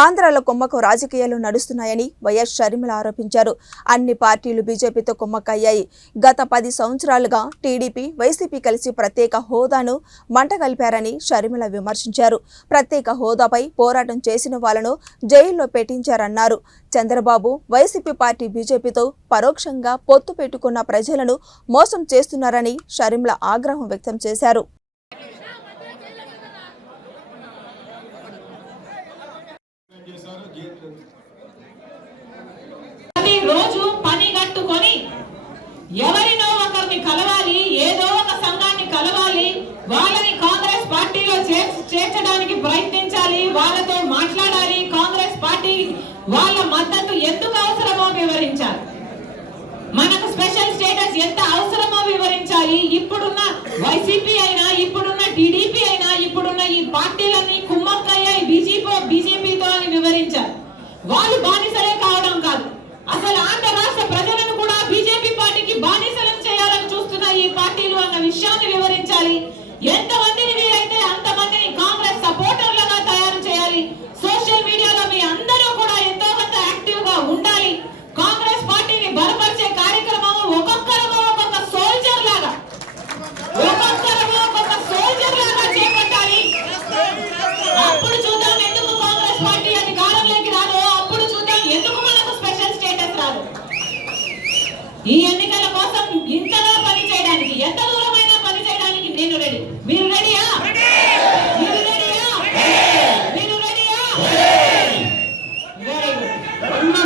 ఆంధ్రాలో కుమ్మక్కు రాజకీయాలు నడుస్తున్నాయని వైఎస్ షర్మిల ఆరోపించారు. అన్ని పార్టీలు బీజేపీతో కుమ్మక్కయ్యాయి. గత 10 సంవత్సరాలుగా టీడీపీ, వైసీపీ కలిసి ప్రత్యేక హోదాను మంటగలిపారని షర్మిల విమర్శించారు. ప్రత్యేక హోదాపై పోరాటం చేసిన వాళ్లను జైల్లో పెట్టించారన్నారు. చంద్రబాబు, వైసీపీ పార్టీ బీజేపీతో పరోక్షంగా పొత్తు పెట్టుకున్న ప్రజలను మోసం చేస్తున్నారని షర్మిల ఆగ్రహం వ్యక్తం చేశారు. రోజు పని కట్టుకొని ఎవరినో ఒకరిని కలవాలి, ఏదో ఒక సంఘాన్ని కలవాలి, వాళ్ళని కాంగ్రెస్ పార్టీలో చేర్చడానికి ప్రయత్నించాలి, వాళ్ళతో మాట్లాడాలి, కాంగ్రెస్ పార్టీ వాళ్ళ మద్దతు ఎందుకు అవసరమో వివరించాలి, మనకు స్పెషల్ స్టేటస్ ఎంత అవసరమో వివరించాలి. ఇప్పుడున్న వైసీపీ అయినా, ఇప్పుడున్న టీడీపీ అయినా, ఇప్పుడున్న ఈ పార్టీలన్నీ కుమ్మక్కయ్యాయి బీజేపీతో అని వివరించాలి. వాళ్ళు బానిసలే కావడం కాదు, అసలు ఆంధ్ర రాష్ట్ర ప్రజలను కూడా బీజేపీ పార్టీకి బానిసలను చేయాలని చూస్తున్న ఈ పార్టీలు అన్న విషయాన్ని వివరించాలి. ఎంతమందిని వీలైతే అంతమందిని కాంగ్రెస్ సపోర్టర్లుగా తయారు చేయాలి. సోషల్ మీడియాలో మీ అందరూ కూడా ఎంతో కొంత యాక్టివ్ గా ఉండాలి. కాంగ్రెస్ పార్టీని బలపరిచే కార్యక్రమం ఒక్కొక్కరు ఒక్కొక్క సోల్జర్ లాగా చేపట్టాలి. అప్పుడు చూద్దాం ఎందుకు కాంగ్రెస్ పార్టీ అధికారంలోకి రాదో, అప్పుడు చూద్దాం ఎందుకు మనకు స్పెషల్ స్టేటస్ రాదు. ఈ ఎన్నికల కోసం ఇంతగా పని చేయడానికి ఎంత దూరం